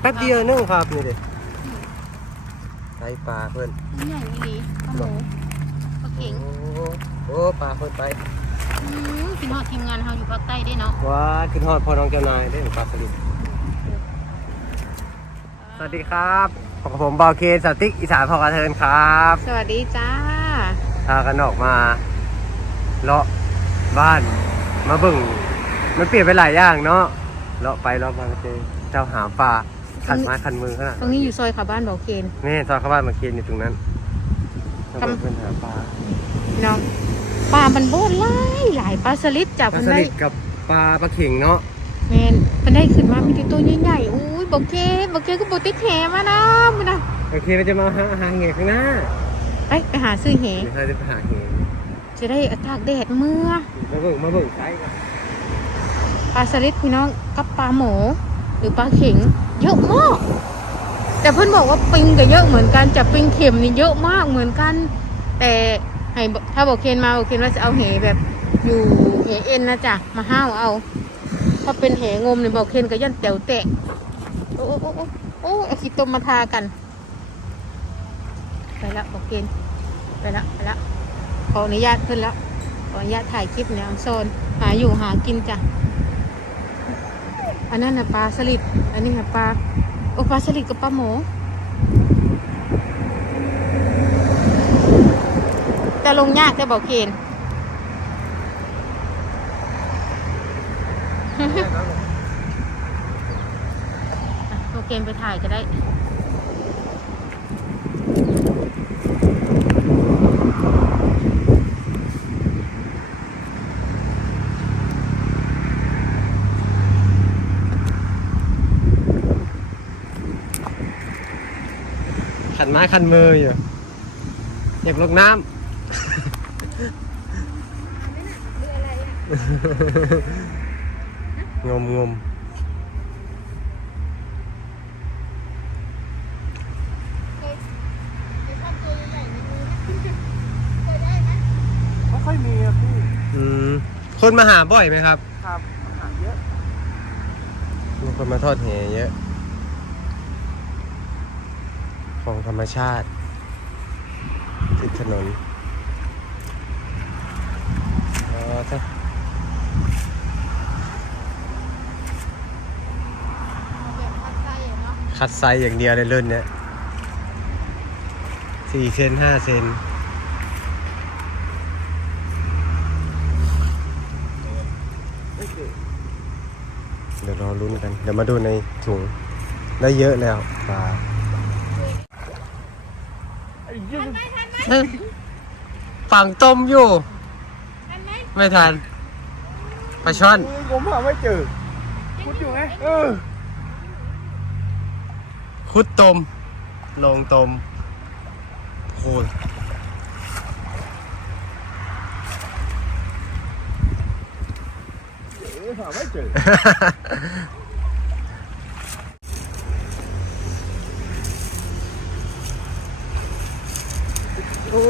แป๊บเดียวนึงครับนี่เด็ไตปลาเพิ่นนี่ใหญ่ดีปลาหมูปลาเข็งโอ้โอ้ปลาเพิ่นไปอืมพี่น้องทีมงานเราอยู่ภาคใต้ได้เนาะว้าขึ้นฮอดพ่อน้องเจ้านายได้ปลาสลิดสวัสดีครับพบกับผมบอลเคนสติกอีสานพอกระเทินครับ สวัสดีจ้าพากันออกมาเลาะบ้านมาเบิ่ง มันเปลี่ยนไปหลายอย่างเนาะเลาะไปเลาะมาก็เจอเจ้าหาปลา ขันไม้ขันมือขนาดตรงนี้อยู่ซอยขาบ้านเบาเคนนี่ซอยเข้าบ้านมาเคียนอยู่ตรงนั้นทำทำเป็นหาปลาพี่น้องปลามันโบนหลายหลายปลาสลิดจับปลามันสได้ลิดกับปลาปลาเข่งเนาะแมนมันได้ขึ้นมามีแต่ตัวใหญ่ๆอุ้ยบอกเคนบอกเคนก็บอกติดแหมานะมันนะโอเคเราจะมาหาหาเหงข้างหน้าไปไปหาซื้อแหเดี๋ยวเราจะไปหาเหงจะได้อากาศแดดเมื่อมาเบิ่งมาเบิ่งไซส์กันปลาสลิดพี่น้องกับปลาหมูหรือปลาเข็ง เยอะมาก แต่เพื่อนบอกว่าปิงก็เยอะเหมือนกันจับปิงเข็มนี่เยอะมากเหมือนกัน แต่ให้ถ้าบอกเคนมาบอกเคนว่าจะเอาเหแบบอยู่เหเอ็นนะจ๊ะมาห้าวเอา ถ้าเป็นเหงมเนี่ยบอกเคนก็ยันเต๋วแตะโอ้โอ้โอ้โอ้เอาขีดตมมาทากัน ไปละบอกเคนไปละไปละขออนุญาตขึ้นแล้วขออนุญาตถ่ายคลิปเนี่ยอังโซนหาอยู่หากินจ้ะ อันนั้นนะปลาสลิด อันนี้นะปลา โอ้ปลาสลิดกับปลาหมู แต่ลงยากแต่บอกเคนอะโอเคนไปถ่ายก็ได้ ไม้ขันมืออยู่ อยากลงน้ำ งมงมไม่ค่อยมีอะพี่ อืม คนมาหาบ่อยไหมครับ ครับอาหารเยอะ มีคนมาทอดแหเยอะ ของธรรมชาติ ติดถนนอ๋อถ้าคัดไซส์อย่างเดียวเลยรุ่นเนี้ยสี่เซนห้าเซนเดี๋ยวรอลุ้นกัน เดี๋ยวมาดูในถุง ได้เยอะแล้วปลา ไอ้ยี่ฝั่งต้มอยู่ไม่ทันปลาช่อน ผมหาไม่เจอคุณอยู่ไงเออคุดต้มลงต้มโอ้ยเออหาไม่เจอ โอ้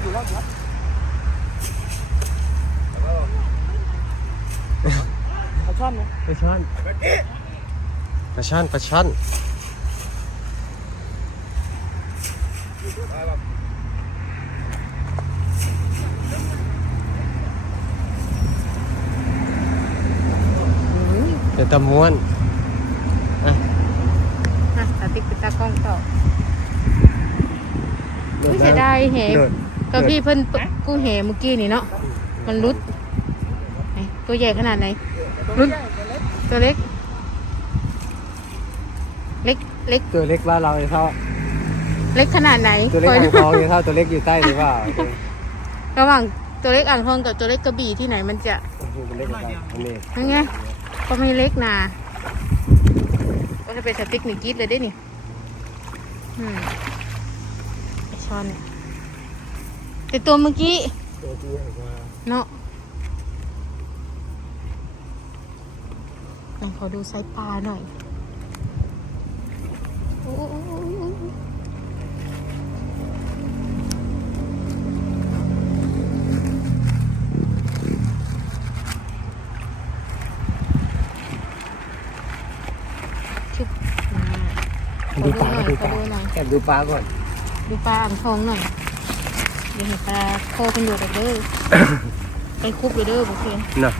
อยู่รอบรับเอาช่อนไหมปลาช่อนปลาช่อนปลาช่อนเดี๋ยวตะม้วนอะสติ๊กปิดตากล้องต่อ อุ้ยเสียดายแหโดดก็พี่เพิ่นปะกู้แหเมื่อกี้นี่เนาะมันรุดไหนตัวใหญ่ขนาดไหนรุดตัวเล็ก เล็กเล็กตัวเล็กบ้านเราเท่าเล็กขนาดไหนตัวเล็กขออ่างดูทองเท่าตัวเล็กอยู่ใต้หรือเปล่าระหว่างตัวเล็กอ่างทองกับตัวเล็กกระบี่ที่ไหนมันจะตัวเล็กกว่าอันนี้นั่นไงก็ไม่เล็กนาก็จะเป็นสติ๊กนี่กรีดเลยได้นี่อืมไอ้ ช้อเนี่ยแต่ตัวเมื่อกี้ตัวที่ให้มาเนาะไหนขอดูไซส์ปลาหน่อยโอ้ชุดูปลาดูปลาแอบดูปลาก่อน ดูปลาอ่างทองหน่อยเดี๋ยวเห็นปลาโคกันอยู่เด้อเด้อ ไปคุบอยู่เด้อบุเคนเนาะ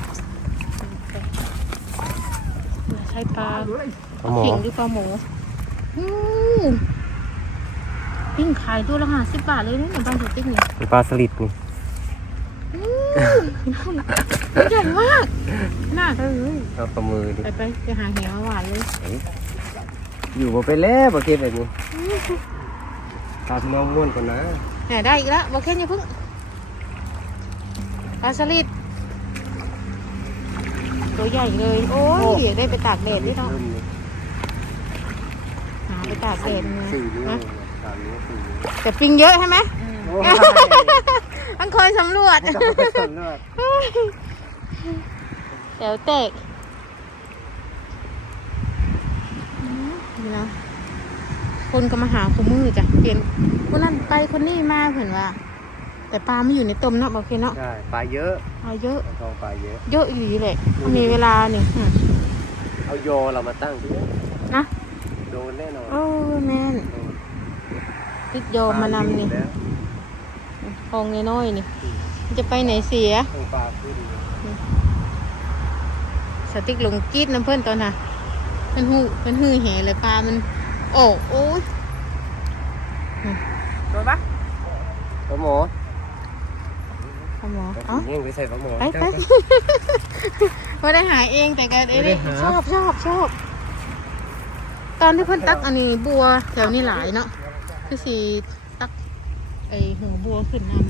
ใช้ปลาปลาหมอเข่งหรือปลาหมูอู้ปิ้งขายตัวละห้าสิบบาทเลยนะในบ้านสติ๊กเนี่ยเป็นปลาสลิดนี่อู้ใหญ่มากน่าเลยเอาปลามือดิไปไปไปหาเหวมาหวานเลย อยู่บ่ไปแล้วบ่เก็บแบบนี้ ตามน้องม่วนก่อนนะเนี่ยได้อีกแล้วบอกแค่นี้เพิ่งปลาสลิดตัวใหญ่เลย โอ้ยเดี๋ยวได้ไปตากแดดด้วยเนาะเริ่มเลยหาไปตากแดดมาสี่นิ้วนะสามนิ้วสี่นิ้วแต่ปิงเยอะใช่ไหมโอ้ยมันเคยสำรวจจะไปสำรวจเดี๋ยวเตกอืมนี่นะ คนก็มาหาคู่มือจ้ะเปลี่ยนคนนั้นไปคนนี้มาเห็นว่า แต่ปลาไม่อยู่ในต้มเนาะบอกเคเนาะใช่ปลาเยอะเอาเยอะปลาทองปลาเยอะ เยอะอีหลีเลยถ้ามีเวลาเนี่ยอืมเอาโยเรามาตั้งดินะโดนแน่นอนโอ้แม่นติดโยมมานำนี่แล้วคลองน้อยๆนี่มันจะไปไหนเสีย ต้องปลาขึ้นสติ๊กลงจี๊ดน้ำเพื่อนตอนน่ะเพื่อนหูเพื่อนหื้อแห่เลยปลามัน โอ้โอ้ยโดนปะปลาหมอปลาหมอไปเอ้ายิงไปใส่ปลาหมอไปไปไม่ได้หาเองแต่ก็ได้ไม่ได้หาชอบชอบชอบ ตอนที่เพื่อนตักอันนี้บัวแถวนี้หลายเนาะคือสีตักไอหัวบัวขึ้นนำ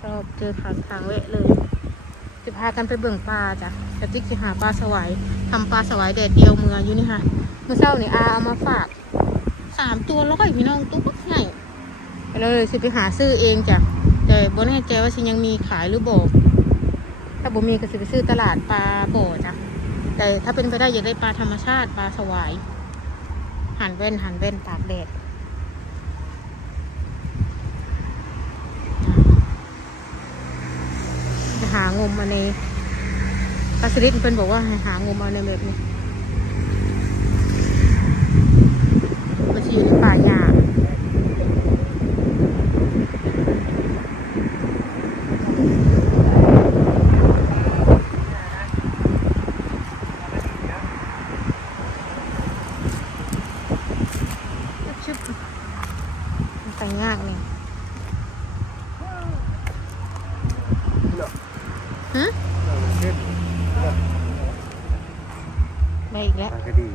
ชอบเจอทางทางเวะเลย จะพากันไปเบิ่งปลาจ้ะแต่ติ๊กจะหาปลาสวาย ทำปลาสวายแดดเดียวเมืออยู่นี่ค่ะเมื่อเช้านี่อาเอามาฝากสามตัวร้อยพี่น้องตัวบักใหญ่เราเลยสิไปหาซื้อเองจ้ะแต่บ่แน่ใจว่าสิยังมีขายหรือบ่ถ้าบ่มีก็สิไปซื้อตลาดปลาบ่อจ้ะแต่ถ้าเป็นไปได้อยากได้ปลาธรรมชาติปลาสวายหันแว่นหันแว่นตากแดดจะหางมมาในาสลิดเพิ่นบอกว่าให้หางมมาในแบบนี้มันจะอยู่ในป่าหญ้าชึบมันแต่งงากเลยฮะได้อีกแล้ว ปลากระดี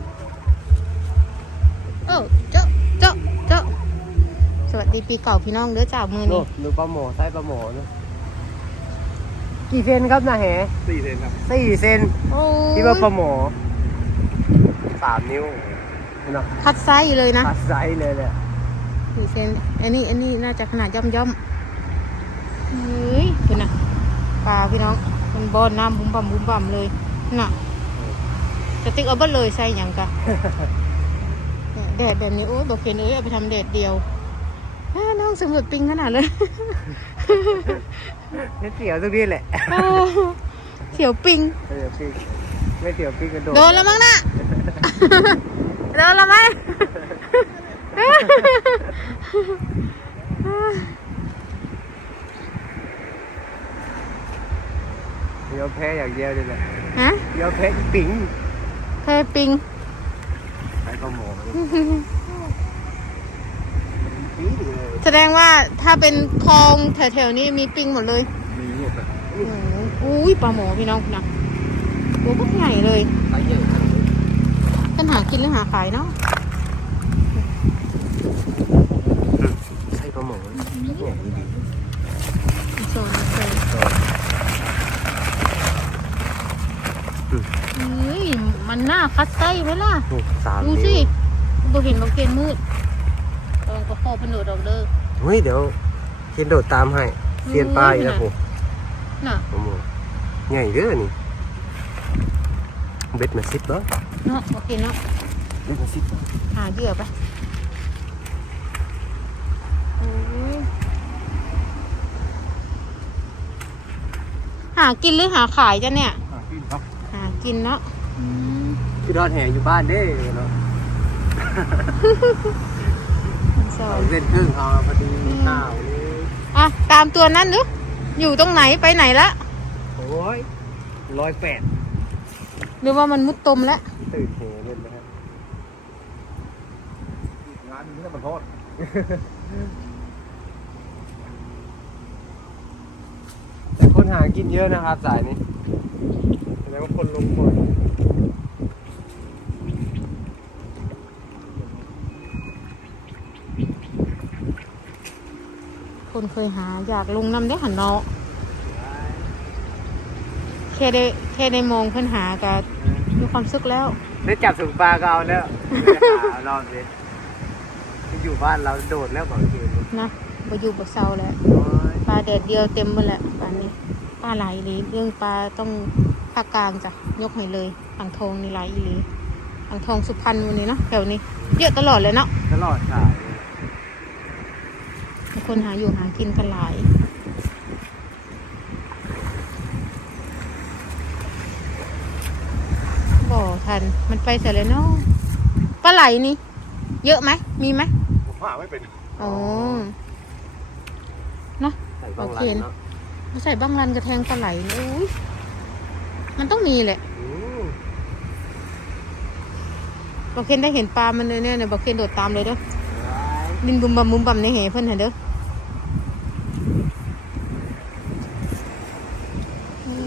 เออเจ้าเจ้าเจ้าสวัสดี ปีเก่าพี่น้องเด้อจ้ามือโน่นี้ดูปลาหมอใส่ปลาหมอเนอะกี่เซนครับนาแหสี่เซนครับสี่เซนโอ้ที่ว่าปลาหมอสามนิ้วเนาะคัดไซส์เลยนะปัดไซส์เลยแหละสี่เซนอันนี้อันนี้น่าจะขนาดย่อมย่อมเฮ้ยคุณน่ะปลาพี่น้องมันบอนน้ำบุ้มบ่ำบุ้มบ่ำเลยน่ะสติ๊กเอาเบัดเลยใส่หยังกะแดดแบบนี้โอ้ยบอกเคนเอ้ยเอาไปทำแดดเดียวอ้า น้องสมุดปิงขนาดเลยไม่เสียวตรงนี้แหละโอ้เขียวปิงไม่เสียวปีกไม่เสียวปีกกระโดดโดนแล้วมั้งน่ะโดนแล้วไหมเดี๋ยวแพ้อย่างเดียวเลยแหละฮะเดี๋ยวแพ้ปิงเคยปิงใส่ปลาหมอปีกเลยแส ดงว่าถ้าเป็นคลองแถวๆนี้มีปิงหมดเลย มีหมดอะโอ้โหอุ้ยปลาหมอพี่น้องนะตัวพวกใหญ่เลยปลาเยอะกันหากินหรือหาขายเนาะใส่ปลาหมอเนี่ยดีโซนโซนเฮ้ยมันน่าคัดไส้ไหมล่ะๆนี่สามดูนิ้วสิบ่เห็นบอกเกณฑ์มืดระวังกระโปรงเป็นโดดออกเด้อ เฮ้ยเดี๋ยวเคนโดดตามให้เซียนปลาอีกแล้วผมน่ะปลาหมอใหญ่เด้อนี่เบ็ดมาสิบเนาะเนาะบอกเกณฑ์เนาะเบ็ดมาสิบหาเหยื่อไปโอ้ยหากินหรือหาขายจ้ะเนี่ยอะกินครับหากินเนาะอืมคือดอนแห่อยู่บ้านเด้เนาะ สอสอนงเส้นครึ่งเอาพอดีข้าวนี่อะตามตัวนั้นดูอยู่ตรงไหนไปไหนละโอ้ยร้อยแปดหรือว่ามันมุดตมแล้วตื่นเหเล่นนะครับงานนี้มันโทษแต่คนหากินเยอะนะครับสายนี้แสดงว่าคนลงหมด คนเคยหาอยากลงน้ำได้หันเนาะแค่ได้แค่ได้มองเพื่อนหาก็มีความสุขแล้ว ได้จับถุงปลาก็เอาแล้วไม่ได้หารอบนี้อยู่บ้านเราโดดแล้วบางทีนะบ่อยู่บ่เศร้าแล้วปลาแดดเดียวเต็มหมดแหละปลานี้ปลาไหลายอีหลีเรื่องปลาต้องภาคกลางจ้ะยกให้เลยอ่างทองนี่ไหลายอีหลีอ่างทองสุพรรณวันนี้เนาะแถวนี้ เยอะตลอดเลยเนาะตลอดสาย คนหาอยู่หากินกันหลายบ่ทัน มันไปเสร็จแล้วเนาะปลาไหลนี่ เยอะไหม มีไหมผมหาไม่เป็นอ๋อเนาะใส่บ้างโอหลัเคงเนาะไม่ใส่บ้างรันกระแทงปลาไหลนี่อุ้ยมันต้องมีแหละ อืมบอกเคนได้เห็นปลามันเนี่ยเนี่ยบอกเคนโดดตามเลยเด้อบินบุมบัมบุมบัมในเหเพิ่นเห็นเด้อ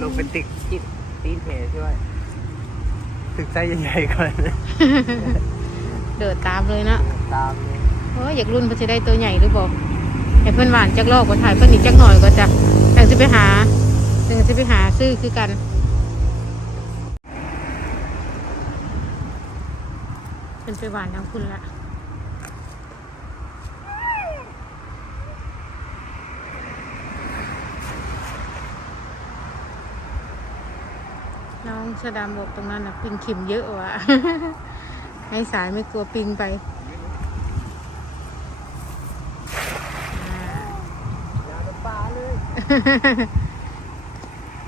ลงเป็นติกจิตตีนเหช่วยตึกไส้ใหญ่ๆก่อนเดินตามเลยนะตามเลยเอออยากรุ่นเพิ่นจะได้ตัวใหญ่หรือบอกให้เพิ่นหวานจักลอกก็ถ่ายเพิ่นอีกจักหน่อยก็จะแต่จะไปหาแต่จะไปหาซื้อคือกันเป็นไปหวานทั้งคุณละ ชะดามบอกตรงนั้นนะปิงขิมเยอะว่ะ ให้สายไม่กลัวปิงไปอ่าปาเลย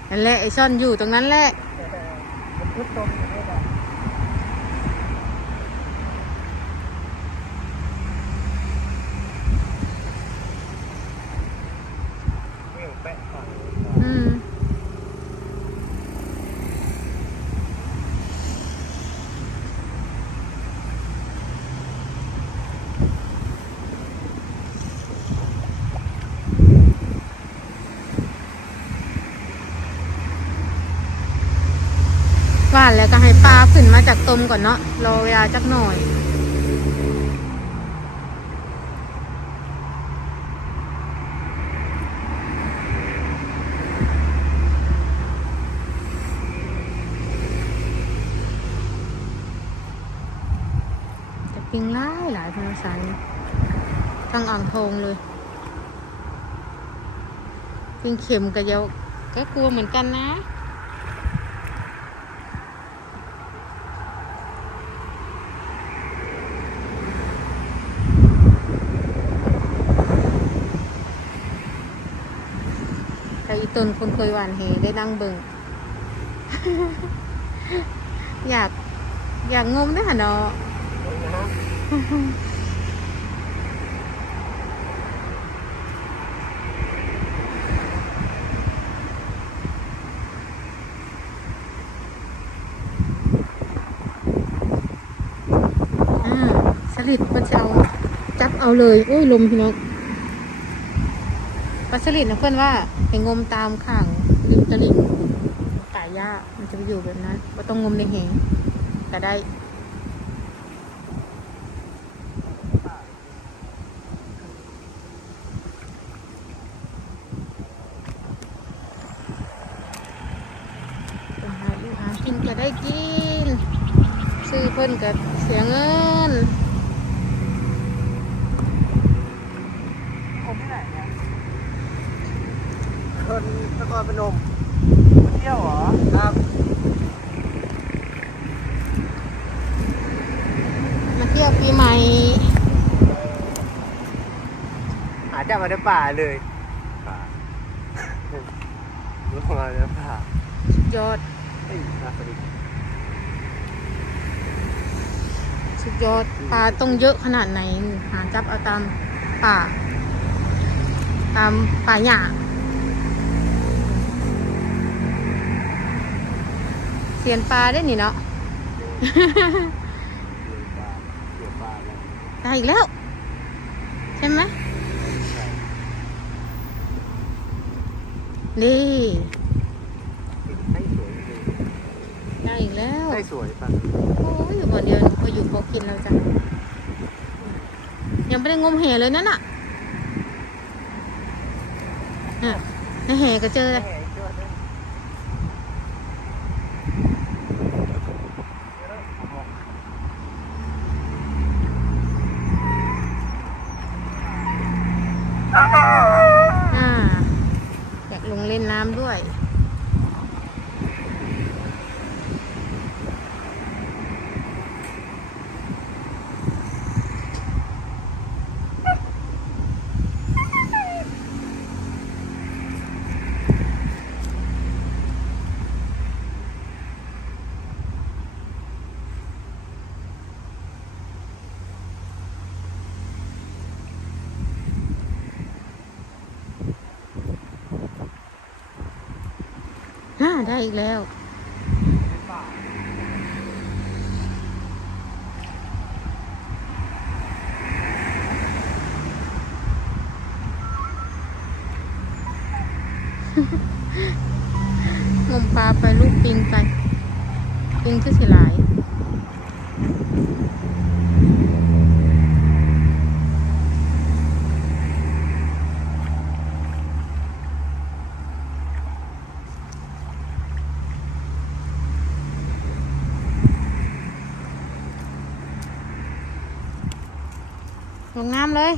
นั่นแหละไอช่อนอยู่ตรงนั้นแหละ มันพุดตรงอยู่นี่แหละเวี่ยงแปะฝั่ง อืมหวานแล้วก็ให้ปลาขึ้นมาจากตมก่อนเนาะรอเวลาจักหน่อยแต่ปิงหลายหลายพันสันทั้งอ่างทองเลยปิงเข็มก็เยาก็กลัวเหมือนกันนะ แต่อีตนคนเคยหวานเหได้นั่งเบิงอยาก อยากงมด้วยหะเนาะอ่าสลิดมันจะเอา จับเอาเลย โอ้ย ลมพี่น้องาสลิดนะเพื่อนว่าไปงมตามข้างริมตลิ่งป่าหญ้ามันจะไปอยู่แบบนั้นว่าต้องงมในเหงก็ได้หาอยู่หากินก็ได้กิน ซื้อเพิ่นก็เสียเงินที่ไหนเนี่ยคน นครพนมเที่ยวเหรอ ครับมาเที่ยวปีใหม่หาจับมาในป่าเลยป่าลูกมาในป่ายอดเฮ้ยน่าสนิทสสุดยอดปลาต้องเยอะขนาดไหน หาจับเอาตามป่า ตามป่าหญ้า สียนปลาได้นี่เนาะได้อีกแล้ว ใช่ไหมนี่ได้สวยจริงได้อีกแล้วได้สวยปะโอ้ยอยู่บ่เดียวพออยู่พอกินแล้วจ้ะยังไม่ได้งมแห่เลยนั่นน่ะน่ะในแห่ก็เจอเลยอ่าอยากลงเล่นน้ำด้วย อ่า ได้อีกแล้ว งมปลาไปลูกปิงไป ปิงคือสิหลาย ลงน้ำเลย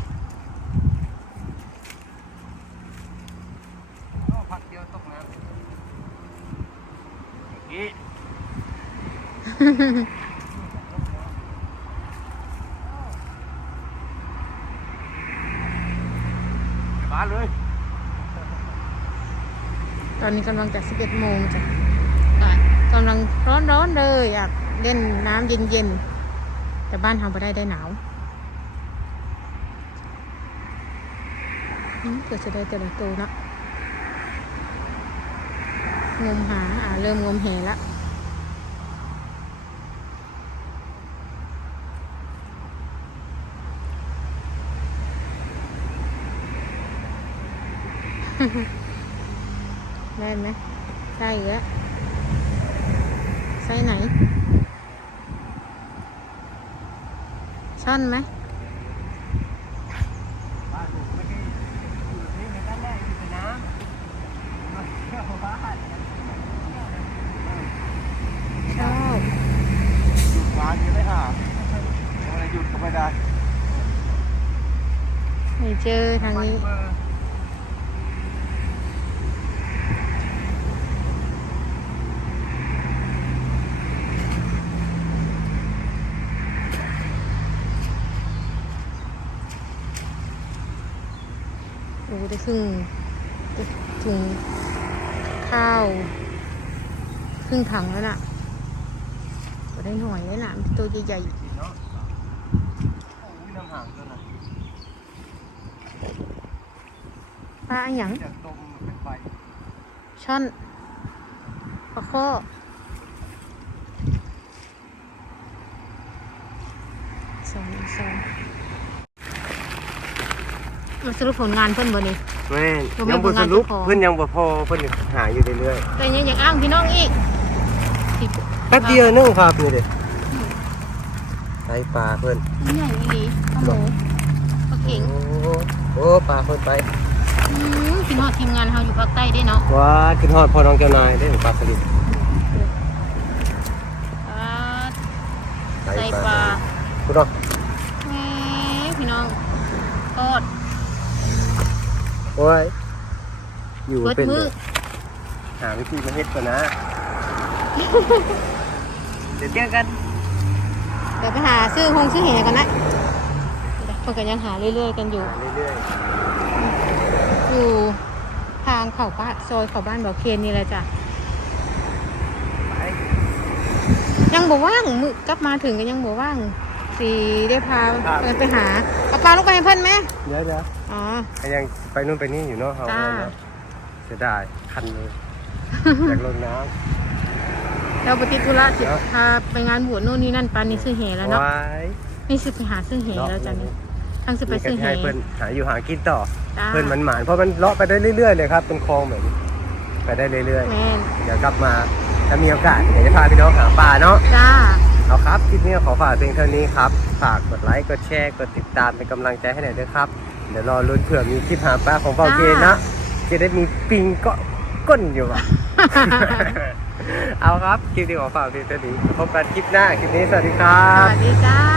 พักเดียวตกน้ำนี่บ้านเลย ตอนนี้กำลังจะ11โมงจ้ะก็กำลังร้อนๆเลยอยากเล่นน้ำเย็นๆ แต่บ้านทำไปได้ได้หนาวอืมเกิดจะได้แต่ละตัวเนะงมหาอ่าเริ่มงมเหละได้ไหมได้อีกแล้วไซส์ไหนช่อนไหม บ้านผมไม่ได้อยู่นี่ในบ้านแรกอยู่ในน้ำมาเที่ยวบ้าน ชอบ หยุดงานยังไม่หาอะไรหยุดก็ ไม่ได้ไม่เจอทางนี้ โอ้ได้ครึ่งถุงข้าว ครึ่งถังแล้วน่ะได้หน่อยแล้วน่ะมันตัวใหญ่นเนาะโอ้ยน้ำ ห่างด้วยนะๆปลาอหยังจากตมเป็นไฟช่อนปลาข้อสองสองมาสรุปผลงานเพิ่นบ่นี่ แม่นบ่แม่นยังบ่สรุปผลงานเจ้าของ เพิ่นยังบ่พอเพิ่นหาอยู่เรื่อยแต่ยังอยากอ้างพี่น้องอีกสิๆแป๊บเดียวนึงครับนี่เด้ ไล่ปลาเพิ่นนี่ใหญ่ดีปลาหมูปลาเข็งโอ้โอ้ปลาเพิ่นไปอืมพี่น้องทีมงานเราอยู่ภาคใต้ได้เนาะว้าขึ้นฮอดพ่อน้องเจ้านายได้ถึงปลาสลิดอ่าไล่ใส่ปลาคุณเนาะแหมพี่น้องทอดโอ้ยอยู่เบิดเป็นมือหาวิธีมาเฮ็ดก่อนนะ เดี๋ยวเจอกัน เดี๋ยวไปหาซื้อหงซื้อแหก่อนนะเดี๋ยวพวกกันยังหาเรื่อยๆกันอยู่หาเรื่อยอยู่ทางเขาบ้านซอยเขาบ้านบ่อเคนนี่แหละจ้ะ ๆ ไปยังบ่ว่างมือกลับมาถึงก็ยังบ่ว่าง สีได้พาครับเพื่อนไปหาเอาปลาลงไปให้เพื่อนไหมเดี๋ยวเดี๋ยวอ๋อยังไปนู่นไปนี่อยู่เนาะเขาจ้า เนาะเสียดายคันเลย อยากลงน้ เราปฏิทุระสิเนอะพาไปงานบวชนู่นนี่นั่นปลานี่ซื้อเหำแล้วเนาะไว้นี่สิไปหาซื้อเหแล้วจ้ะนี่ทั้งสิไปนี่ก็ซื้อเหให้เพื่อนหาอยู่หากินต่อจ้าเพื่อนมันหมานเพราะมันเลาะไปได้เรื่อยๆเลยครับเป็นคลองแบบนี้ไปได้เรื่อยแม่นๆเดี๋ยวกลับมาถ้ามีโอกาสเดี๋ยวจะพาพี่น้องหาปลาเนาะจ้าเอาครับคลิปนี้ขอฝากเพียงเท่านี้ครับ ฝากกดไลค์กดแชร์กดติดตามเป็นกำลังใจให้หน่อยด้วยครับ เดี๋ยวรอลุ้นเผื่อมีคลิปหาปลาของเบาเกนนะจะได้มีปิงเก็ก้นอยู่อะ เอาครับ คลิปนี้ขอฝากเพียงเท่านี้พบกันคลิปหน้า คลิปนี้สวัสดีครับ สวัสดีจ้า